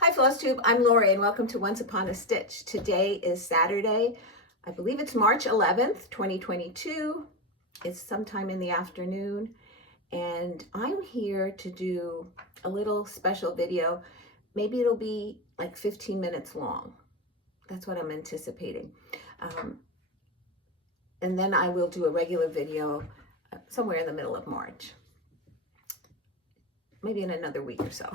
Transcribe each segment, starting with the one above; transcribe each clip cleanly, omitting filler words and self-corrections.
Hi Flosstube, I'm Lori and welcome to Once Upon a Stitch. Today is Saturday, I believe it's March 11th, 2022. It's sometime in the afternoon and I'm here to do a little special video. Maybe it'll be like 15 minutes long. That's what I'm anticipating. And then I will do a regular video somewhere in the middle of March. Maybe in another week or so.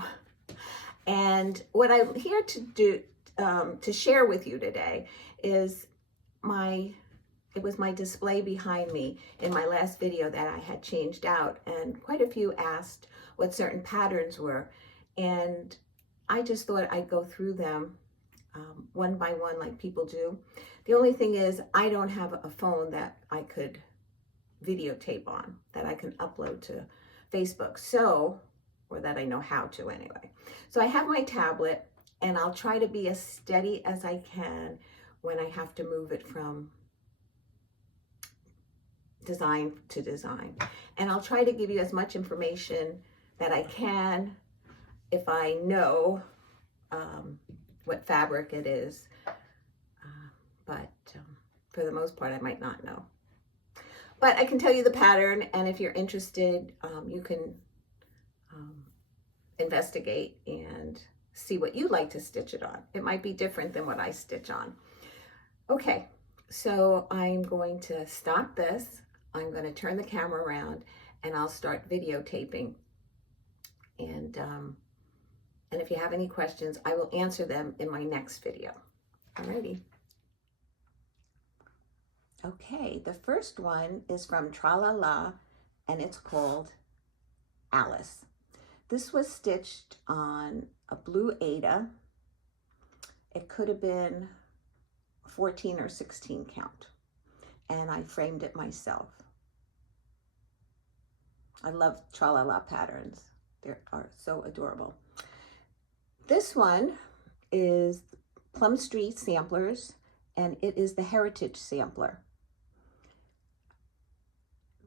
And what I'm here to do, to share with you today is it was my display behind me in my last video that I had changed out, and quite a few asked what certain patterns were. And I just thought I'd go through them one by one like people do. The only thing is I don't have a phone that I could videotape on, that I can upload to Facebook. Or that I know how to anyway. So I have my tablet and I'll try to be as steady as I can when I have to move it from design to design. And I'll try to give you as much information that I can if I know what fabric it is. But for the most part, I might not know. But I can tell you the pattern, and if you're interested, you can investigate and see what you like to stitch it on. It might be different than what I stitch on. Okay, so I'm going to stop this. I'm going to turn the camera around and I'll start videotaping. And if you have any questions, I will answer them in my next video. Alrighty. Okay, the first one is from Tralala and it's called Alice. This was stitched on a blue Aida. It could have been 14 or 16 count, and I framed it myself. I love Tralala patterns. They are so adorable. This one is Plum Street Samplers, and it is the Heritage Sampler.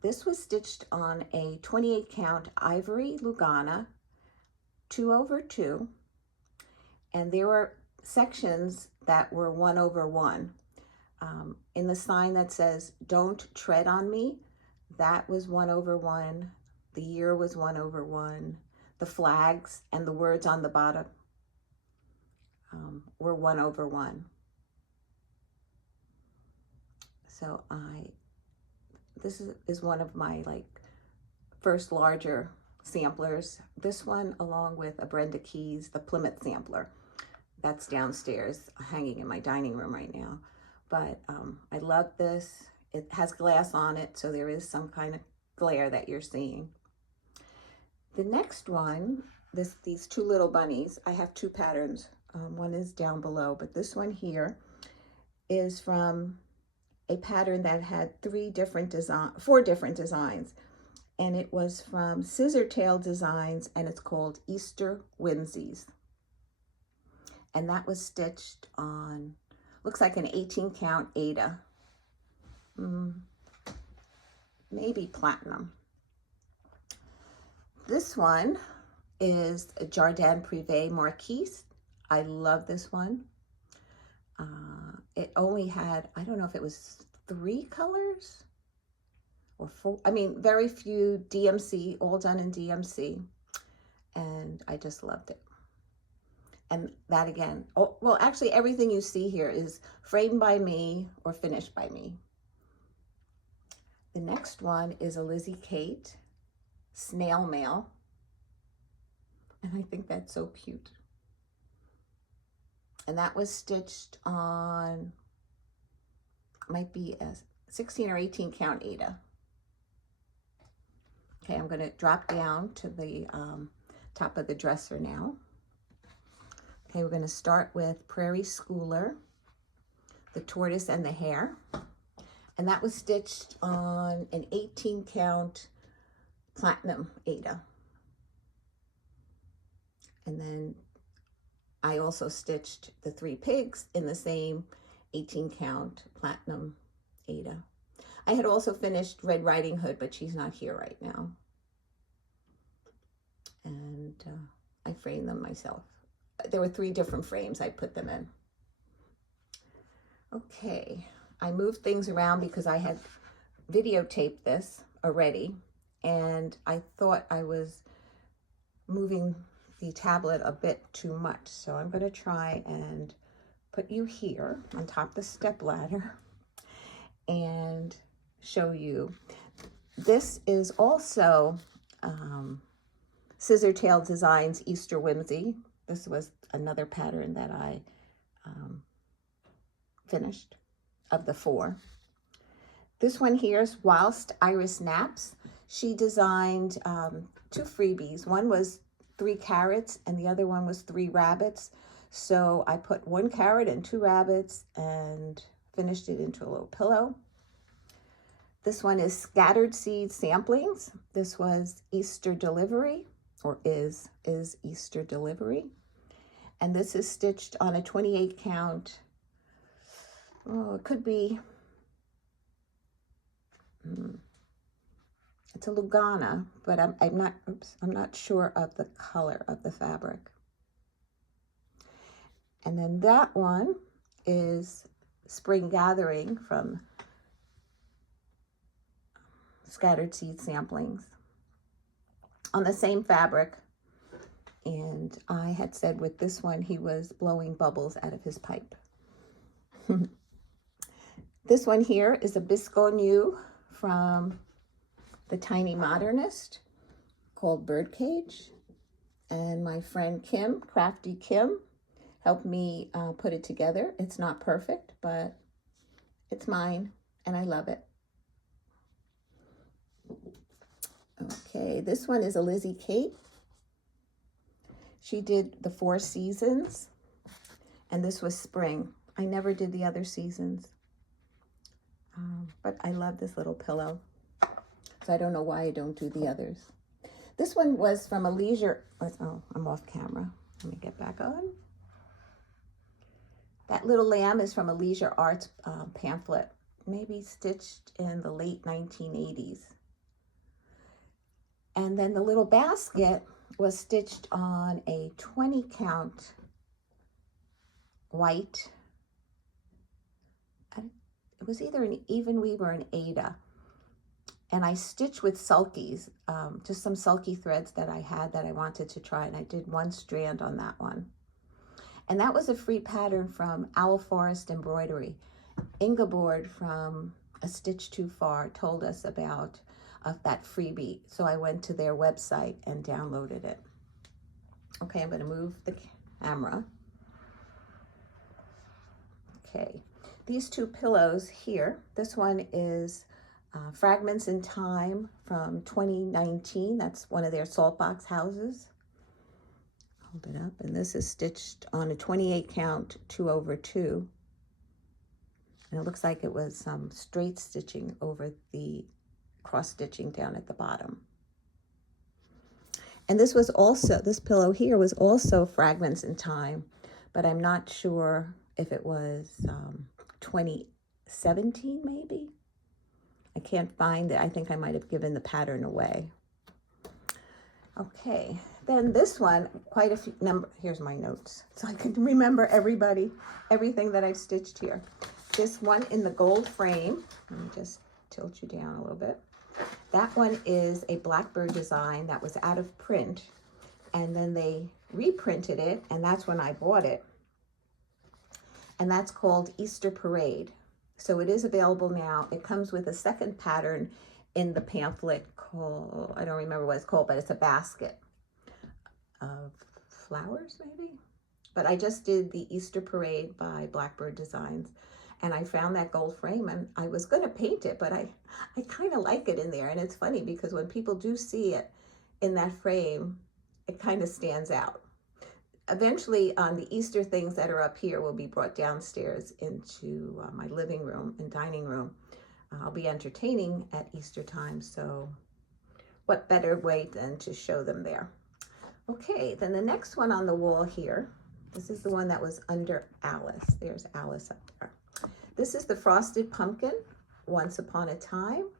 This was stitched on a 28 count ivory Lugana 2/2, and there were sections that were 1/1. In the sign that says "Don't tread on me," that was 1/1. The year was 1/1. The flags and the words on the bottom were 1/1. So this is one of my first larger samplers. This one, along with a Brenda Keys, the Plymouth sampler, that's downstairs hanging in my dining room right now. But I love this. It has glass on it, so there is some kind of glare that you're seeing. The next one, these two little bunnies, I have two patterns. One is down below, but this one here is from a pattern that had four different designs. And it was from Scissor Tail Designs, and it's called Easter Whimsies. And that was stitched on, looks like an 18 count Aida. Maybe platinum. This one is a Jardin Privé Marquise. I love this one. It only had, I don't know if it was 3 colors or 4. I mean, very few DMC, all done in DMC. And I just loved it. And that again, well, actually everything you see here is framed by me or finished by me. The next one is a Lizzie Kate Snail Mail. And I think that's so cute. And that was stitched on, might be a 16 or 18 count Aida. Okay, I'm going to drop down to the top of the dresser now. Okay, we're going to start with Prairie Schooler, the Tortoise and the Hare. And that was stitched on an 18 count platinum Aida. And then I also stitched the 3 pigs in the same 18 count platinum Aida. I had also finished Red Riding Hood, but she's not here right now. And I framed them myself. there were 3 different frames I put them in. Okay, I moved things around because I had videotaped this already, and I thought I was moving the tablet a bit too much. So I'm going to try and put you here on top of the step ladder and show you. This is also Scissor Tail Designs Easter Whimsy. This was another pattern that I finished of the 4. This one here is Whilst Iris Naps. She designed 2 freebies. One was 3 carrots and the other one was 3 rabbits. So I put 1 carrot and 2 rabbits and finished it into a little pillow. This one is Scattered Seed Samplings. This was Easter Delivery, or is Easter Delivery. And this is stitched on a 28 count. Oh, it could be, it's a Lugana, but I'm not sure of the color of the fabric. And then that one is Spring Gathering from Scattered Seed Samplings on the same fabric. And I had said with this one, he was blowing bubbles out of his pipe. This one here is a Biscogne from the Tiny Modernist called Birdcage. And my friend Kim, Crafty Kim, helped me put it together. It's not perfect, but it's mine and I love it. Okay, this one is a Lizzie Kate. She did the 4 seasons, and this was spring. I never did the other seasons, but I love this little pillow. So I don't know why I don't do the others. This one was from a leisure, oh, I'm off camera. Let me get back on. That little lamb is from a Leisure Arts pamphlet, maybe stitched in the late 1980s. And then the little basket was stitched on a 20 count white. It was either an even weave or an Ada. And I stitched with sulkies, just some sulky threads that I had that I wanted to try. And I did 1 strand on that one. And that was a free pattern from Owl Forest Embroidery. Ingeborg from A Stitch Too Far told us about that freebie. So I went to their website and downloaded it. Okay, I'm going to move the camera. Okay, these 2 pillows here. This one is Fragments in Time from 2019. That's one of their salt box houses. Hold it up, and this is stitched on a 28 count 2/2. And it looks like it was some straight stitching over the cross stitching down at the bottom. And this was also, this pillow here was also Fragments in Time, but I'm not sure if it was 2017 maybe. I can't find it. I think I might have given the pattern away. Okay, then this one, quite a few here's my notes so I can remember everything that I've stitched here. This one in the gold frame, let me just tilt you down a little bit. That one is a Blackbird design that was out of print, and then they reprinted it, and that's when I bought it. And that's called Easter Parade. So it is available now. It comes with a second pattern in the pamphlet called, I don't remember what it's called, but it's a basket of flowers maybe. But I just did the Easter Parade by Blackbird Designs. And I found that gold frame, and I was going to paint it, but I kind of like it in there. And it's funny because when people do see it in that frame, it kind of stands out. Eventually, the Easter things that are up here will be brought downstairs into my living room and dining room. I'll be entertaining at Easter time, so what better way than to show them there. Okay, then the next one on the wall here, this is the one that was under Alice. There's Alice up there. This is the Frosted Pumpkin, Once Upon a Time.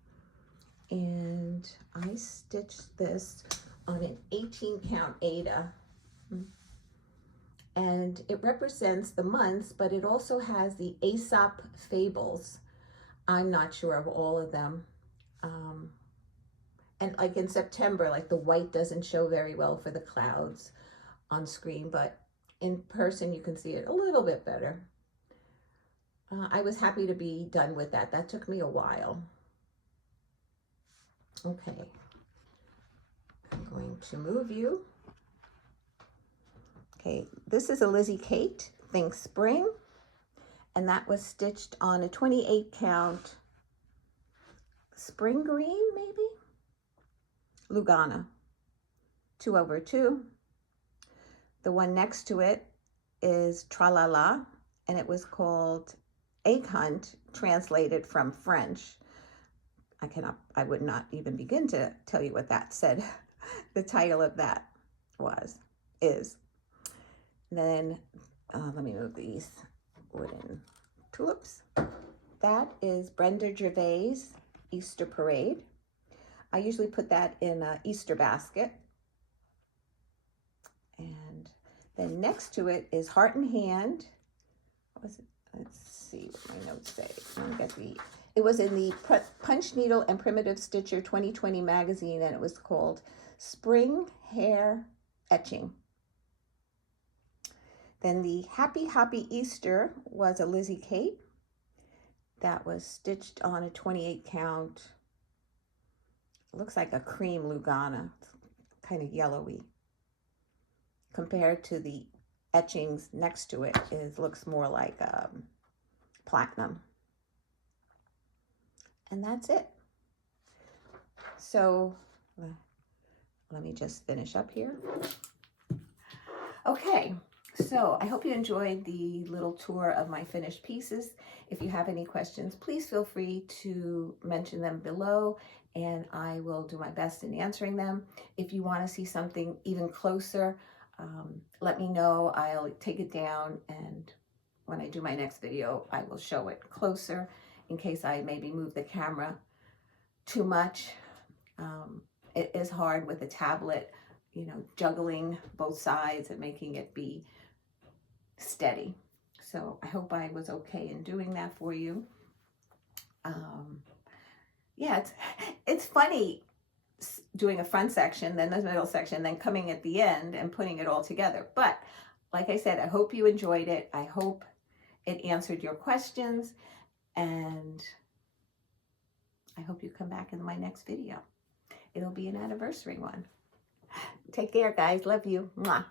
And I stitched this on an 18 count Ada. and it represents the months, but it also has the Aesop fables. I'm not sure of all of them. And like in September, like the white doesn't show very well for the clouds on screen, but in person you can see it a little bit better. I was happy to be done with that. That took me a while. Okay, I'm going to move you. Okay, this is a Lizzie Kate, Think Spring, and that was stitched on a 28 count spring green, maybe? Lugana, 2/2. The one next to it is Tralala, and it was called Egg Hunt, translated from French. I would not even begin to tell you what that said. The title of that is. Then, let me move these wooden tulips. That is Brenda Gervais' Easter Parade. I usually put that in an Easter basket. And then next to it is Heart and Hand. What was it? Let's see what my notes say. It was in the Punch Needle and Primitive Stitcher 2020 magazine, and it was called Spring Hair Etching. Then the Happy Happy Easter was a Lizzie Kate. That was stitched on a 28 count. It looks like a cream Lugana, kind of yellowy. Compared to the etchings next to it, looks more like platinum. And that's it. So let me just finish up here. Okay, so I hope you enjoyed the little tour of my finished pieces. If you have any questions, please feel free to mention them below, and I will do my best in answering them. If you want to see something even closer, let me know. I'll take it down, and when I do my next video, I will show it closer in case I maybe move the camera too much. It is hard with a tablet, you know, juggling both sides and making it be steady. So I hope I was okay in doing that for you. Yeah, it's funny doing a front section, then the middle section, then coming at the end and putting it all together. But like I said, I hope you enjoyed it. I hope it answered your questions, and I hope you come back in my next video. It'll be an anniversary one. Take care, guys. Love you. Mwah.